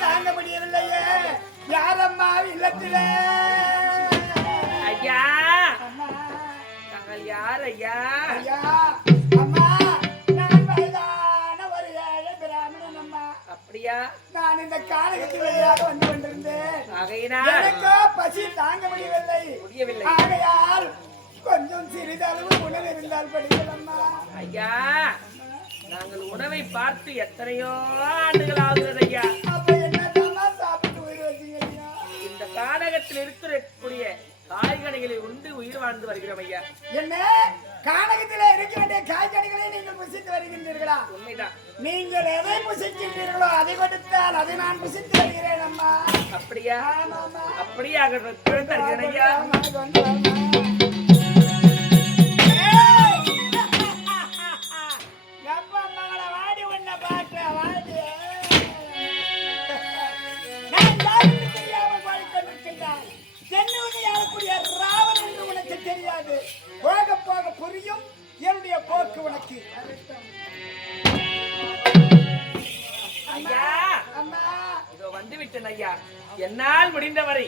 தாங்க முடியவில்லையே யாரம்மா இல்லத்திலே? ஐயா. நாங்கள் யார் ஐயா? ஐயா அம்மா நான் வயதான ஒரு ஏழை பிராமணன் அம்மா. அப்படியா? நான் இந்த காலகத்தில் வழியாக வந்து கொண்டிருந்தேன். எனக்கோ பசி தாங்க முடியவில்லை. முடியவில்லை. ஆகையால் கொஞ்சம் சிறிதளவு உணவு இருந்தால் படிக்கலம்மா ஐயா நாங்கள் உணவை பார்த்து எத்தனையோ ஆண்டுகள் ஆகுகிறது ஐயா. கானகத்தில் இருக்கக்கூடிய காய்கனிகளை உண்டு உயிர் வாழ்ந்து வருகிறோம் ஐயா. என்ன? கானகத்திலே இருக்க வேண்டிய காய்கனிகளை நீங்கள் புசித்து வருகின்றீர்களா? உண்மைதான். நீங்கள் எதை புசிக்கின்றீர்களோ அதை கொடுத்தால் அதை நான் புசித்து வருகிறேன் அம்மா. அப்படியா. அப்படியாக தெரியாது போக போக புரியும். என்னுடைய போக்கு உனக்கு. ஐயா! அம்மா! இதோ வந்து விட்டேன் ஐயா. என்னால் முடிந்தவரை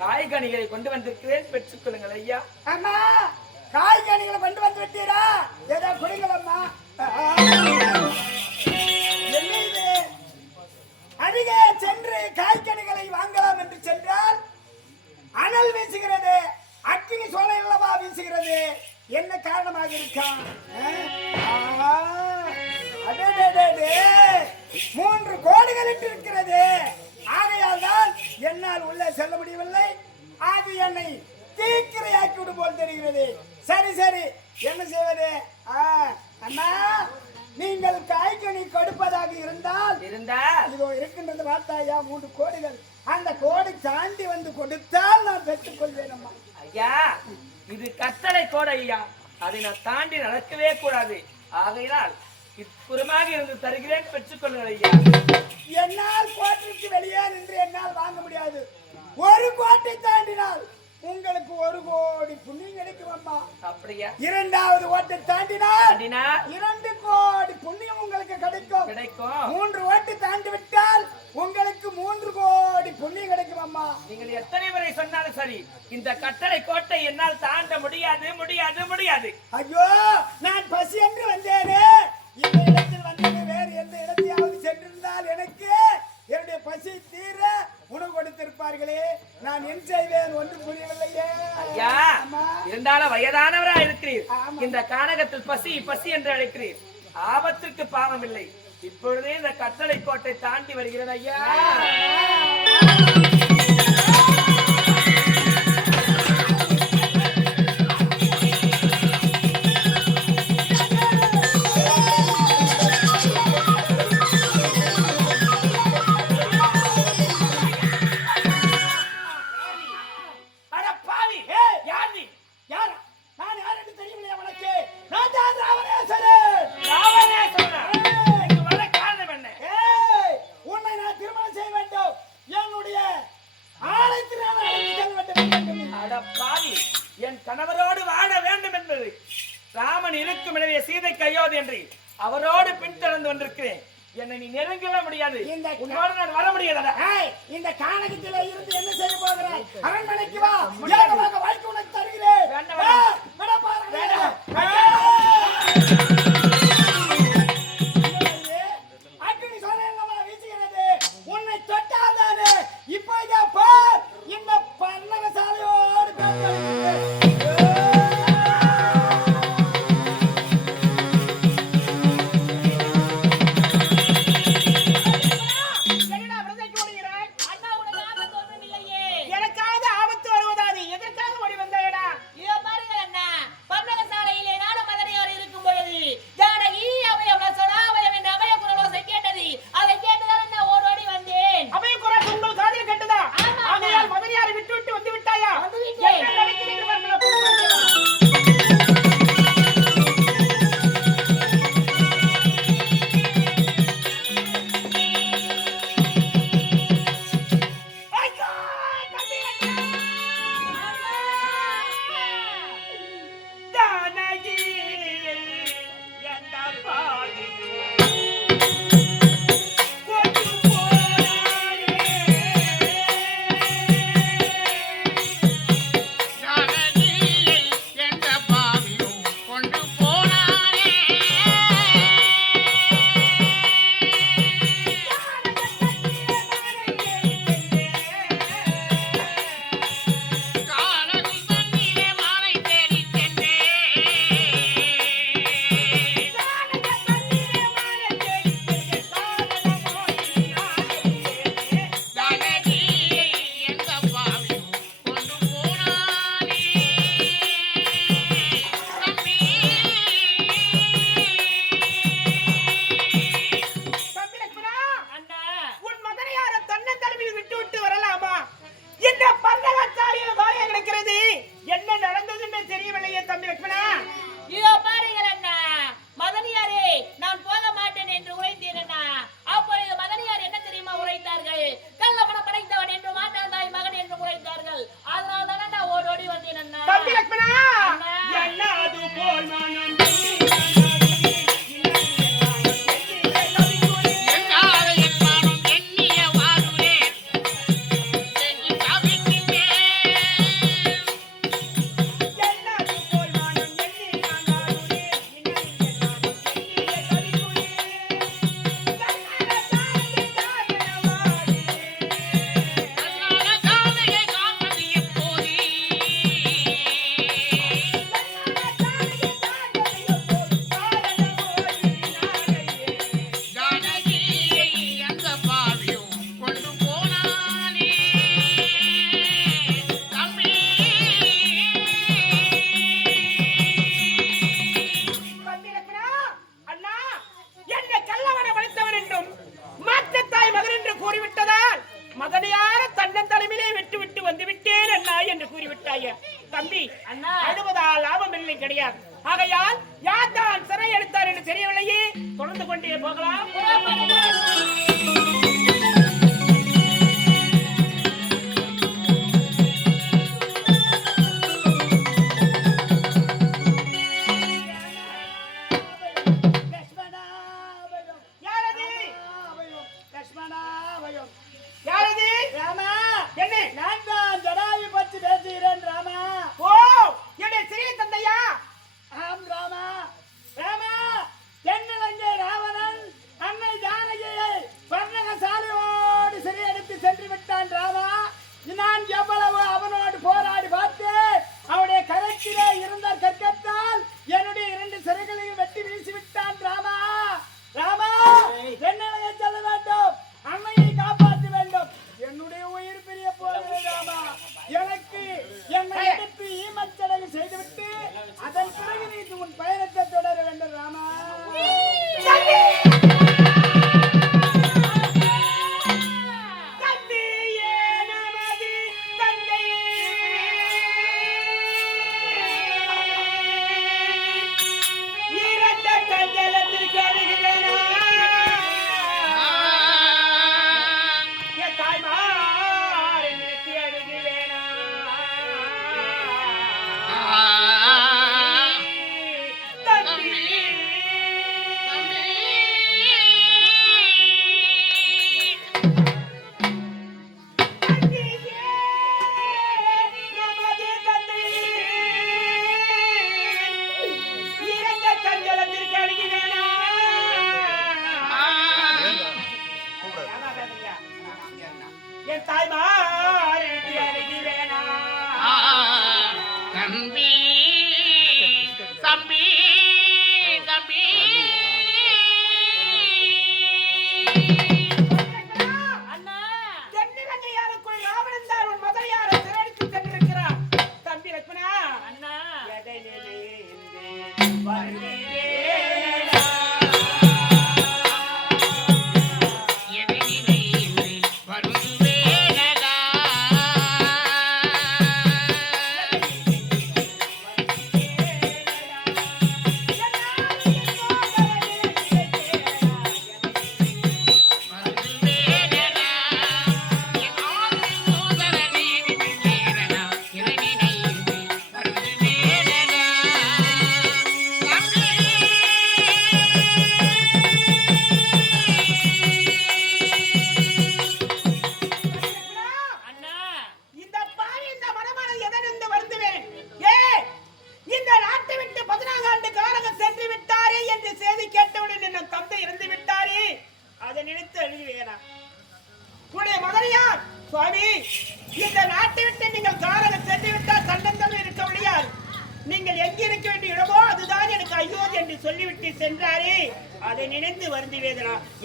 காய்கனிகளை கொண்டு வந்திருக்கிறேன். பெற்றுக்கொள்ளுங்கள் ஐயா. அம்மா! காய்கனிகளை கொண்டு வந்து விட்டீரா? ஏதோ குடிங்களம்மா அருகே சென்று காய்கனிகளை வாங்கலாம் என்று சென்றால் அனல் வீசுகிறது. அக்கினி சோலை வீசுகிறது என்ன காரணமாக இருக்கா மூன்று கோடுகள் இருக்கிறது. ஆகையால் தான் என்னால் உள்ளே செல்ல முடியவில்லை. அது என்னை தீக்கிரையாக்கி விடும் போல் தெரிகிறது. சரி சரி. என்ன செய்வது? அண்ணா நீங்கள் காய்கனி கொடுப்பதாக இருந்தால் இருந்தால் இதோ இருக்கின்றது பார்த்தாயா மூன்று கோடிகள். அந்த கோடி தாண்டி வந்து கொடுத்தால் நான் பெற்றுக் கொள்வேன் அம்மா. ஐயா இது கட்டளை கோடை ஐயா அதை நான் தாண்டி நடக்கவே கூடாது. ஆகையினால் இப்புறமாக இருந்து தருகிறேன் பெற்றுக்கொள்ளுங்கள் ஐயா. என்னால் கோட்டைக்கு வெளியே நின்று என்னால் வாங்க முடியாது. ஒரு கோட்டை தாண்டினால் உங்களுக்கு ஒரு கோடி புண்ணியம் கிடைக்கும் அம்மா. அப்படியா? இரண்டாவது ஓட்டை தாண்டினால் இரண்டு கோடி புண்ணியம் உங்களுக்கு கிடைக்கும். கிடைக்கும். மூன்று ஓட்டு தாண்டி விட்டால் உங்களுக்கு மூன்று கோடி புண்ணியம் கிடைக்கும் அம்மா நீங்கள் எத்தனை சரி இந்த கட்டளை கோட்டை என்னால் தாண்ட முடியாது முடியாது முடியாது. ஐயோ நான் பசி என்று வந்தேனே. இந்த இடத்தில் வந்தது வேறு எந்த இடத்தையாவது சென்றிருந்தால் எனக்கு என்னுடைய பசி தீர உணவு கொடுத்திருப்பார்களே. நான் என் செய்வேன்? ஒன்று புரியவில்லையே. ஐயா. இருந்தாலும் வயதானவரா இருக்கிறீர். இந்த கானகத்தில் பசி பசி என்று அழைக்கிறீர். ஆபத்திற்கு பாவம் இல்லை இப்பொழுதே இந்த கட்டளை கோட்டை தாண்டி வருகிறது ஐயா. என்பது ராமன் இருக்கும் எனவே சீதை கையோது என்று அவரோடு பின்தொடர்ந்து வந்திருக்கிறேன். என்னை நீ நெருங்கவே முடியாது. இந்த உன்னோடு நான் வர முடியாதடா. ஏய், இந்த கானகத்திலே இருந்து என்ன செய்ய போகிறாய் அரண்மனைக்கு வா. ஏகமாக வாழ்க்கை உனக்கு தருகிறேன். வேண்டாம்,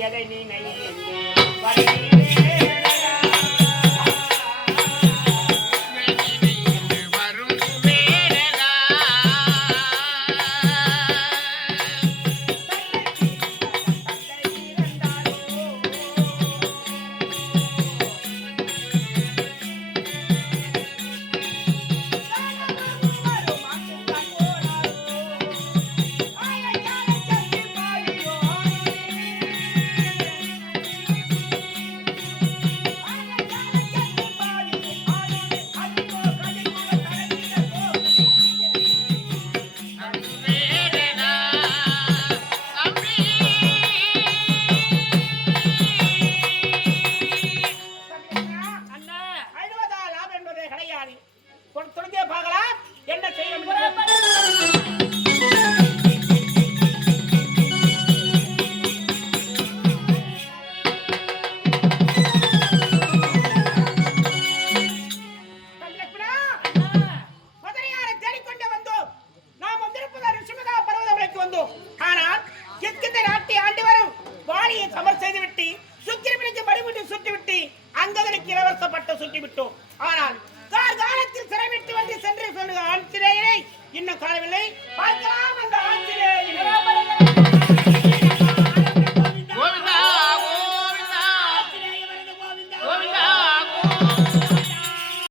எதை நீ நினைத்து கித்கித்த நாட்டை ஆண்டு வரும்? வாணியை சமர் செய்துவிட்டு சுக்கிரமினுக்கு மடிமுட்டி சுட்டிவிட்டு அங்கதனுக்கு இலவச பட்டம் சுட்டிவிட்டோம் ஆனால் கார் காலத்தில் சிறைவிட்டு வந்து சென்று சொல்லுகிற ஆண்கிறேனே இன்னும் காணவில்லை. பார்க்கலாம்.